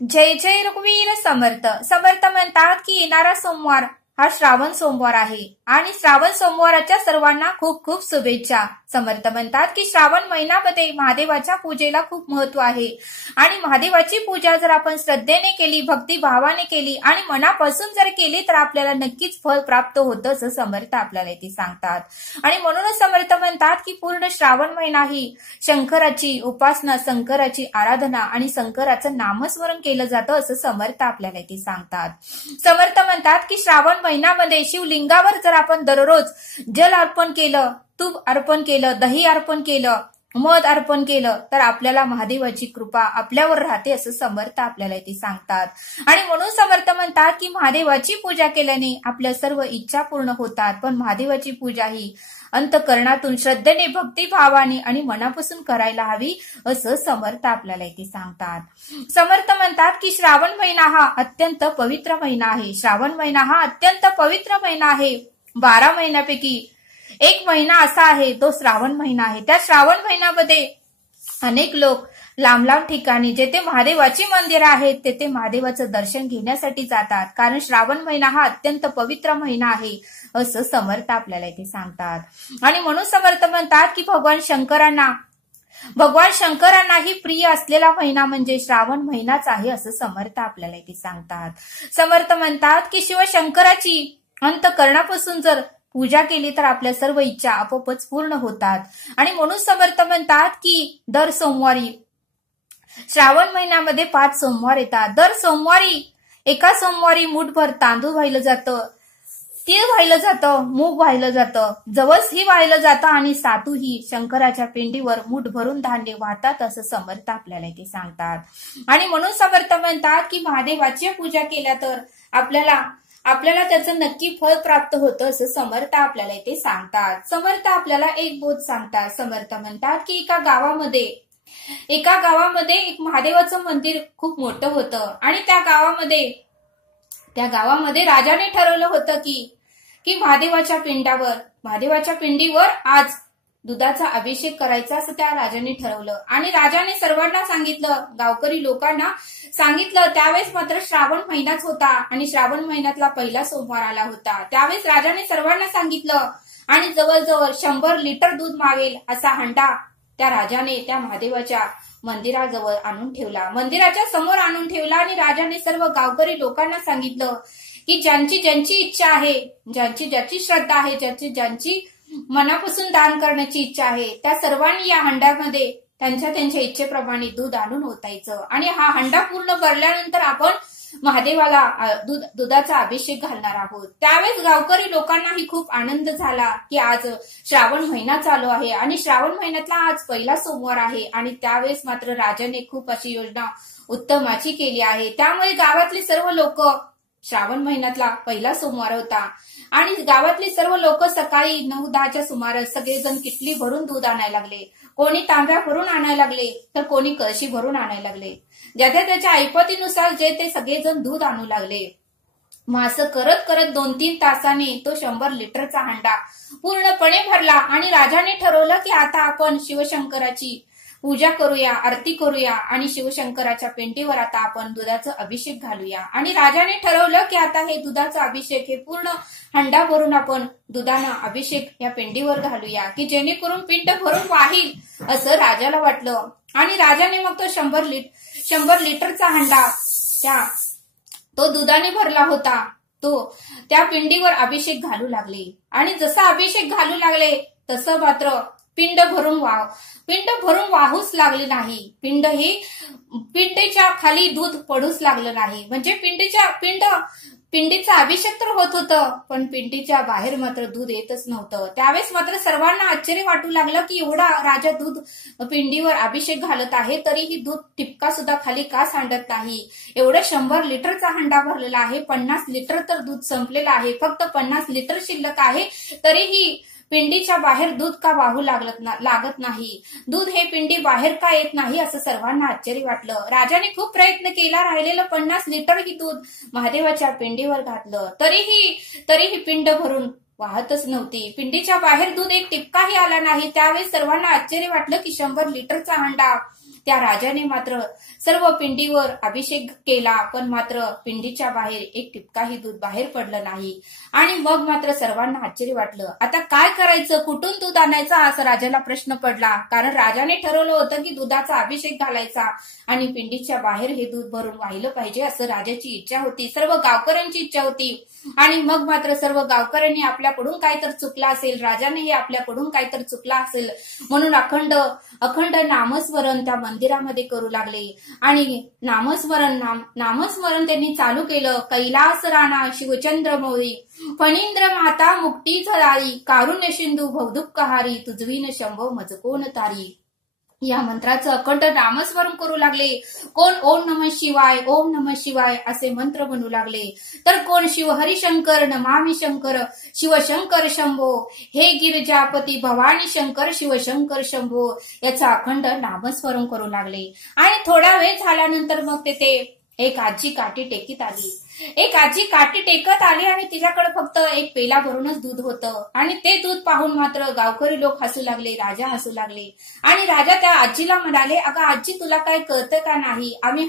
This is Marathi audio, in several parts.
जय जय रघुवीर समर्थ. समर्थ म्हणतात की येणारा सोमवार हा श्रावण सोमवार आहे आणि श्रावण सोमवाराच्या सर्वांना खूप खूप शुभेच्छा. समर्थ म्हणतात की श्रावण महिन्यामध्ये महादेवाच्या पूजेला खूप महत्व आहे आणि महादेवाची पूजा जर आपण श्रद्धेने केली, भक्ती भावाने केली आणि मनापासून जर केली तर आपल्याला नक्कीच फळ प्राप्त होतं असं समर्थ आपल्याला इथे सांगतात. आणि म्हणूनच समर्थ म्हणतात की पूर्ण श्रावण महिना ही शंकराची उपासना, शंकराची आराधना आणि शंकराचं नामस्मरण केलं जातं असं समर्थ आपल्याला इथे सांगतात. समर्थ म्हणतात की श्रावण महिन्यामध्ये शिवलिंगावर जर आपण दररोज जल अर्पण केलं, तूप अर्पण केलं, दही अर्पण केलं, मध अर्पण केलं तर आपल्याला महादेवाची कृपा आपल्यावर राहते असं समर्थ आपल्याला इथे सांगतात. आणि म्हणून समर्थ म्हणतात की महादेवाची पूजा केल्याने आपल्या सर्व इच्छा पूर्ण होतात, पण महादेवाची पूजा ही अंतःकरणातून श्रद्धेने, भक्तिभावाने आणि मनापासून करायला हवी असं समर्थ आपल्याला इथे सांगतात. समर्थ म्हणतात की श्रावण महिना हा अत्यंत पवित्र महिना आहे. श्रावण महिना हा अत्यंत पवित्र महिना आहे. 12 महिन्यापैकी एक महिना असा आहे तो श्रावण महिना आहे. त्या श्रावण महिन्यामध्ये अनेक लोक लांब लांब ठिकाणी जेथे महादेवाची मंदिर आहेत तेथे महादेवाचं दर्शन घेण्यासाठी जातात, कारण श्रावण महिना हा अत्यंत पवित्र महिना आहे असं समर्थ आपल्याला इथे सांगतात. आणि म्हणून समर्थ म्हणतात की भगवान शंकरांनाही प्रिय असलेला महिना म्हणजे श्रावण महिनाच आहे असं समर्थ आपल्याला इथे सांगतात. समर्थ म्हणतात की शिवशंकराची अंतःकरणापासून जर पूजा केली तर आपल्या सर्व इच्छा आपोआपच पूर्ण होतात. आणि म्हणून समर्थ म्हणतात की दर सोमवारी श्रावण महिन्यामध्ये 5 सोमवार येतात. दर सोमवारी एका सोमवारी मूठभर तांदूळ वाहिलं जातं, तीळ वाहिलं जातं, मूग वाहिलं जातं, जवसही वाहिलं जातं आणि सातूही शंकराच्या पिंडीवर मूठ भरून धान्य वाहतात असं समर्थ आपल्याला इथे सांगतात. आणि म्हणून समर्थ म्हणतात की महादेवाची पूजा केल्या तर आपल्याला त्याचं नक्की फळ प्राप्त होतं असं समर्थ आपल्याला इथे सांगतात. समर्थ आपल्याला एक बोध सांगतात. समर्थ म्हणतात की एका गावामध्ये एक महादेवाचं मंदिर खूप मोठं होतं आणि त्या गावामध्ये राजाने ठरवलं होतं की महादेवाच्या पिंडीवर आज दुधाचा अभिषेक करायचा असं त्या राजाने ठरवलं. आणि राजाने सर्वांना सांगितलं, गावकरी लोकांना सांगितलं. त्यावेळेस मात्र श्रावण महिनाच होता आणि श्रावण महिन्यातला पहिला सोमवार आला होता. त्यावेळेस राजाने सर्वांना सांगितलं आणि जवळजवळ 100 लिटर दूध मावेल असा हंडा त्या राजाने त्या महादेवाच्या मंदिराजवळ आणून ठेवला, मंदिराच्या समोर आणून ठेवला. आणि राजाने सर्व गावकरी लोकांना सांगितलं की ज्यांची इच्छा आहे, ज्याची श्रद्धा आहे, ज्यांची मनापासून दान करण्याची इच्छा आहे त्या सर्वांनी या हंड्यामध्ये त्यांच्या इच्छेप्रमाणे दूध आणून ओतायचं. आणि हा हंडा पूर्ण भरल्यानंतर आपण महादेवाला दुधाचा अभिषेक घालणार आहोत. त्यावेळेस गावकरी लोकांनाही खूप आनंद झाला की आज श्रावण महिना चालू आहे आणि श्रावण महिन्यातला आज पहिला सोमवार आहे. आणि त्यावेळेस मात्र राजाने खूप अशी योजना उत्तमाची केली आहे. त्यामुळे गावातले सर्व लोक, श्रावण महिन्यातला पहिला सोमवार होता आणि गावातले सर्व लोक सकाळी 9-10च्या सुमारास सगळेजण किटली भरून दूध आणायला लागले. कोणी तांब्या भरून आणायला लागले तर कोणी कळशी भरून आणायला लागले. ज्याच्या त्याच्या ऐपतीनुसार जे ते सगळेजण दूध आणू लागले. मग असं करत करत 2-3 तासाने तो 100 लिटरचा हंडा पूर्णपणे भरला. आणि राजाने ठरवलं की आता आपण शिवशंकराची पूजा करूया, आरती करूया आणि शिवशंकराच्या पिंडीवर आता आपण दुधाचा अभिषेक घालूया. आणि राजाने ठरवलं की आता हे दुधाचा अभिषेक हे पूर्ण हंडा भरून आपण दुधाना अभिषेक या पिंडीवर घालूया की जेणेकरून पिंड भरून वाहील असं राजाला वाटलं. आणि राजाने मग तो 100 लिटरचा हंडा तो दुधाने भरला होता तो त्या पिंडीवर अभिषेक घालू लागले. आणि जसा अभिषेक घालू लागले तसं मात्र पिंड भरून वाहूच लागले नाही. पिंडीच्या खाली दूध पडूच लागलं नाही. म्हणजे पिंडीचा अभिषेक तर होत होतं पण पिंडीच्या बाहेर मात्र दूध येतच नव्हतं. त्यावेळेस मात्र सर्वांना आश्चर्य वाटू लागलं की एवढा राजा दूध पिंडीवर अभिषेक घालत आहे तरीही दूध टिपका सुद्धा खाली का सांडत नाही. एवढं 100 लिटरचा हंडा भरलेला आहे, 50 लिटर तर दूध संपलेलं आहे, फक्त 50 लिटर शिल्लक आहे, तरीही पिंडीच्या बाहेर दूध का वाहू लागत नाही, दूध हे पिंडी बाहेर का येत नाही असं सर्वांना आश्चर्य वाटलं. राजाने खूप प्रयत्न केला, राहिलेलं 50 लिटर ही दूध महादेवाच्या पिंडीवर घातलं तरीही पिंड भरून वाहतच नव्हती. पिंडीच्या बाहेर दूध एक टिपकाही आला नाही. त्यावेळी सर्वांना आश्चर्य वाटलं की 100 लिटरचा हंडा त्या राजाने मात्र सर्व पिंडीवर अभिषेक केला, पण मात्र पिंडीच्या बाहेर एक टिपकाही दूध बाहेर पडलं नाही. आणि मग मात्र सर्वांना आश्चर्य वाटलं. आता काय करायचं, कुठून दूध आणायचा, असा राजाला प्रश्न पडला. कारण राजाने ठरवलं होतं की दुधाचा अभिषेक घालायचा आणि पिंडीच्या बाहेर हे दूध भरून वाहिलं पाहिजे, असं राजाची इच्छा होती, सर्व गावकऱ्यांची इच्छा होती. आणि मग मात्र सर्व गावकऱ्यांनी आपल्याकडून काहीतरी चुकला असेल, राजानेही आपल्याकडून काहीतरी चुकला असेल म्हणून अखंड नामस्मरण त्या मंदिरामध्ये करू लागले. आणि नामस्मरण त्यांनी चालू केलं. कैलास राणा शिवचंद्र मोरी, फणींद्र माता मुक्ती झळाळी, कारुण्य सिंधू भवदुःखहारी, तुझवीन शंभो मजकोन तारी. या मंत्राचं अखंड नामस्मरण करू लागले. कोण ओम नमः शिवाय, ओम नमः शिवाय असे मंत्र म्हणू लागले, तर कोण शिव हरिशंकर, नमामि शंकर, शिवशंकर शंभो, हे गिरिजापती भवानी शंकर, शिवशंकर शंभो याचा अखंड नामस्मरण करू लागले. आणि थोडा वेळ झाल्यानंतर मग तेथे एक आजी काठी टेकीत आली. एक आजी काठी टेकत आली आणि तिच्याकडे फक्त एक पेला भरूनच दूध होतं. आणि ते दूध पाहून मात्र गावकरी लोक हसू लागले, राजा हसू लागले. आणि राजा त्या आजीला म्हणाले, अगं आजी, तुला काय कळतं का नाही, आम्ही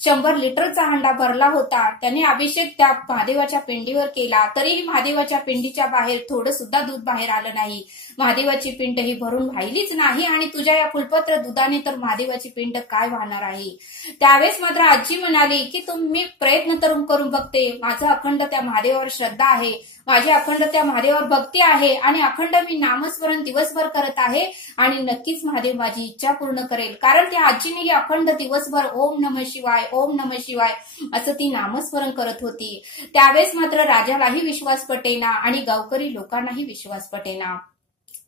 100 लिटरचा हंडा भरला होता, त्याने अभिषेक त्या महादेवाच्या पिंडीवर केला, तरीही महादेवाच्या पिंडीच्या बाहेर थोडं सुद्धा दूध बाहेर आलं नाही. महादेवाची पिंड ही भरून वाहिलीच नाही आणि तुझ्या या फुलपत्र दुधाने तर महादेवाची पिंड काय वाहणार आहे. त्यावेळेस मात्र आजी म्हणाली की मी प्रयत्न करून बघते, माझा अखंड त्या महादेवावर श्रद्धा आहे, माझी अखंड त्या महादेवावर भक्ती आहे आणि अखंड मी नामस्मरण दिवसभर करत आहे आणि नक्कीच महादेव माझी इच्छा पूर्ण करेल. कारण त्या आजीने अखंड दिवसभर ओम नमः शिवाय, ओम नमः शिवाय असं ती नामस्मरण करत होती. त्यावेळेस मात्र राजालाही विश्वास पटेना आणि गावकरी लोकांनाही विश्वास पटेना.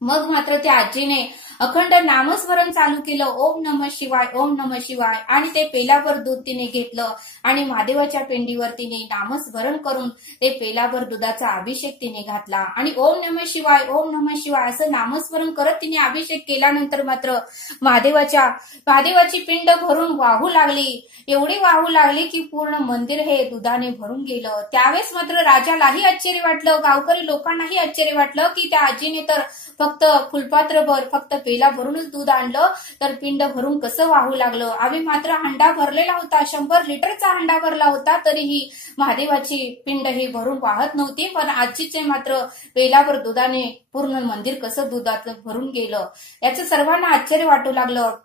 मग मात्र त्या आजीने अखंड नामस्मरण चालू केलं, ओम नमः शिवाय, ओम नमः शिवाय. आणि ते पेलाभर दूध तिने घेतलं आणि महादेवाच्या पिंडीवर तिने नामस्मरण करून ते पेलाभर दुधाचा अभिषेक तिने घातला. आणि ओम नमः शिवाय, ओम नमः शिवाय असं नामस्मरण करत तिने अभिषेक केल्यानंतर मात्र महादेवाची पिंड भरून वाहू लागली. एवढी वाहू लागली की पूर्ण मंदिर हे दुधाने भरून गेलं. त्यावेळेस मात्र राजालाही आश्चर्य वाटलं, गावकरी लोकांनाही आश्चर्य वाटलं की त्या आजीने तर फक्त फुलपात्रभर, फक्त पेला भरूनच दूध आणलं, तर पिंड भरून कसं वाहू लागलं. आम्ही मात्र हंडा भरलेला होता, 100 लिटरचा हंडा भरला होता, तरीही महादेवाची पिंड ही भरून वाहत नव्हती. पण आजीचे मात्र पेलाभर दुधाने पूर्ण मंदिर कसं दुधात भरून गेलं, याचं सर्वांना आश्चर्य वाटू लागलं.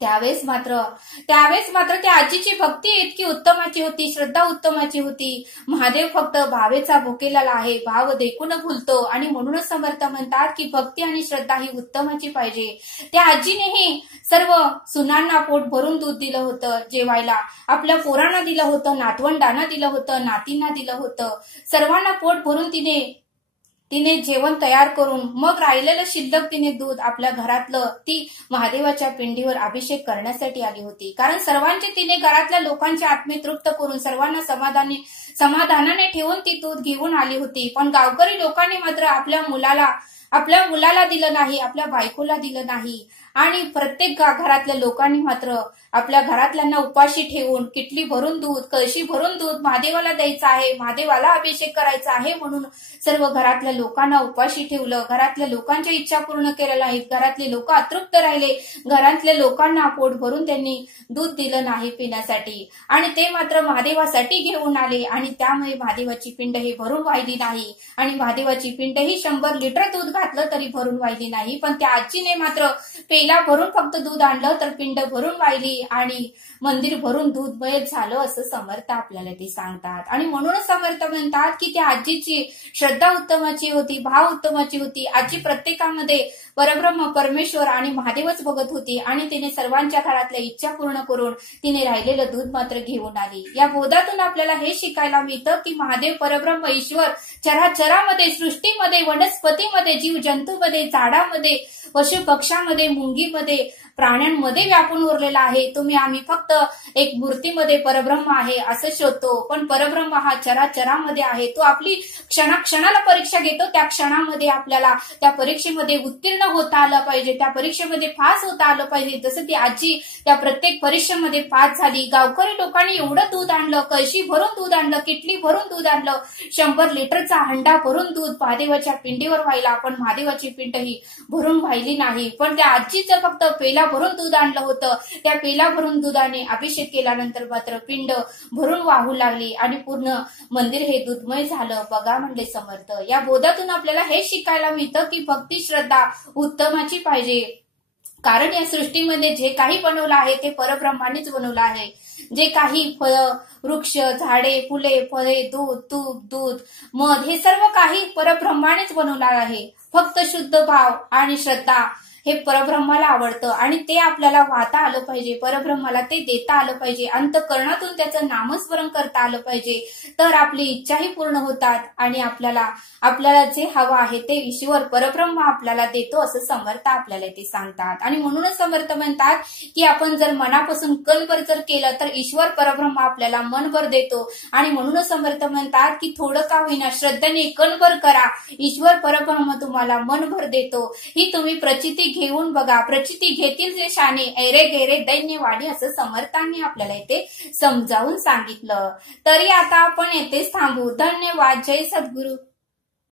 त्यावेळेस मात्र त्या आजीची भक्ती इतकी उत्तमाची होती, श्रद्धा उत्तमाची होती. महादेव फक्त भावेचा भुकेलेला आहे, भाव देखून भुलतो. आणि म्हणूनच समर्थ म्हणतात की भक्ती आणि श्रद्धा ही उत्तमाची पाहिजे. त्या आजीनेही सर्व सुनांना पोट भरून दूध दिलं होतं जेवायला, आपल्या पोरांना दिलं होतं, नातवंडांना दिलं होतं, नातींना दिलं होतं, सर्वांना पोट भरून तिने जेवण तयार करून मग राहिलेलं शिल्लक तिने दूध आपल्या घरातलं ती महादेवाच्या पिंडीवर अभिषेक करण्यासाठी आली होती. कारण सर्वांचे तिने घरातल्या लोकांचे आत्मे तृप्त करून सर्वांना समाधानाने ठेवून ती दूध घेऊन आली होती. पण गावकरी लोकांनी मात्र आपल्या मुलाला दिलं नाही, आपल्या बायकोला दिलं नाही. आणि प्रत्येक घरातल्या लोकांनी मात्र आपल्या घरातल्यांना उपाशी ठेवून किटली भरून दूध, कळशी भरून दूध महादेवाला द्यायचं आहे, महादेवाला अभिषेक करायचा आहे म्हणून सर्व घरातल्या लोकांना उपाशी ठेवलं. घरातल्या लोकांच्या इच्छा पूर्ण केल्या नाहीत, घरातले लोक अतृप्त राहिले, घरातल्या लोकांना पोट भरून त्यांनी दूध दिलं नाही पिण्यासाठी. आणि ते मात्र महादेवासाठी घेऊन आले आणि त्यामुळे महादेवाची पिंड ही भरून वाहिली नाही. आणि महादेवाची पिंड ही 100 लिटर दूध घातलं तरी भरून वाहिली नाही. पण त्या आजीने मात्र पेला भरून फक्त दूध आणलं तर पिंड भरून वाहिली आणि मंदिर भरून दूधमय झालं, असं समर्थ आपल्याला ते सांगतात. आणि म्हणूनच समर्थ म्हणतात की त्या आजीची श्रद्धा उत्तमाची होती, भाव उत्तमाची होती. आजी प्रत्येकामध्ये परब्रह्म, परमेश्वर आणि महादेवच बघत होती आणि तिने सर्वांच्या घरातल्या इच्छा पूर्ण करून तिने राहिलेलं दूध मात्र घेऊन आली. या बोधातून आपल्याला हे शिकायला मिळतं की महादेव परब्रह्म ईश्वर चराचरामध्ये, सृष्टीमध्ये, वनस्पतीमध्ये, जीव जंतूमध्ये, झाडामध्ये, पशु पक्ष्यामध्ये, मुंगीमध्ये, प्राण्यांमध्ये व्यापून उरलेला आहे. आम्ही फक्त एक मूर्तीमध्ये परब्रह्म आहे असं शोधतो, पण परब्रह्म हा चराचरामध्ये आहे. तो आपली क्षणाला परीक्षा घेतो, त्या क्षणामध्ये आपल्याला त्या परीक्षेमध्ये उत्तीर्ण होता आलं पाहिजे, त्या परीक्षेमध्ये पास होता आलं पाहिजे. जसं ती आजी त्या प्रत्येक परीक्षेमध्ये पास झाली. गावकरी लोकांनी एवढं दूध आणलं, कळशी भरून दूध आणलं, किटली भरून दूध आणलं, 100 लिटरचा हंडा भरून दूध महादेवाच्या पिंडीवर वाहिला. पण महादेवाची पिंड ही भरून वाहिली नाही. पण त्या आजीचं फक्त पेला भरून दूध आणलं होतं, त्या पेला भरून दुधाने अभिषेक केल्यानंतर मात्र पिंड भरून वाहू लागली आणि पूर्ण मंदिर हे दूधमय झालं. बघा म्हणले समर्थ, या बोधातून आपल्याला हे शिकायला मिळतं की भक्ती श्रद्धा उत्तमाची पाहिजे. कारण या सृष्टीमध्ये जे काही बनवलं आहे ते परब्रह्मानेच बनवलं आहे. जे काही फळ, वृक्ष, झाडे, फुले, फळे, दूध, तूप, दूध, मध हे सर्व काही परब्रह्मानेच बनवलं आहे. फक्त शुद्ध भाव आणि श्रद्धा हे परब्रह्माला आवडतं आणि ते आपल्याला वाहता आलं पाहिजे, परब्रह्माला ते देता आलं पाहिजे, अंतःकरणातून त्याचं नामस्मरण करता आलं पाहिजे. तर आपली इच्छाही पूर्ण होतात आणि आपल्याला जे हवं आहे ते ईश्वर परब्रह्म आपल्याला देतो असं समर्थ आपल्याला ते सांगतात. आणि म्हणूनच समर्थ म्हणतात की आपण जर मनापासून कणभर जर केलं तर ईश्वर परब्रह्म आपल्याला मनभर देतो. आणि म्हणूनच समर्थ म्हणतात की थोडं का होईना श्रद्धेने कणभर करा, ईश्वर परब्रह्म तुम्हाला मनभर देतो. ही तुम्ही प्रचिती घेऊन बघा, प्रचिती घेतील जे शाने, ऐरे गैरे दैन्यवाणी असं समर्थांनी आपल्याला इथे समजावून सांगितलं. तरी आता आपण येथेच थांबू. धन्यवाद. जय सद्गुरू.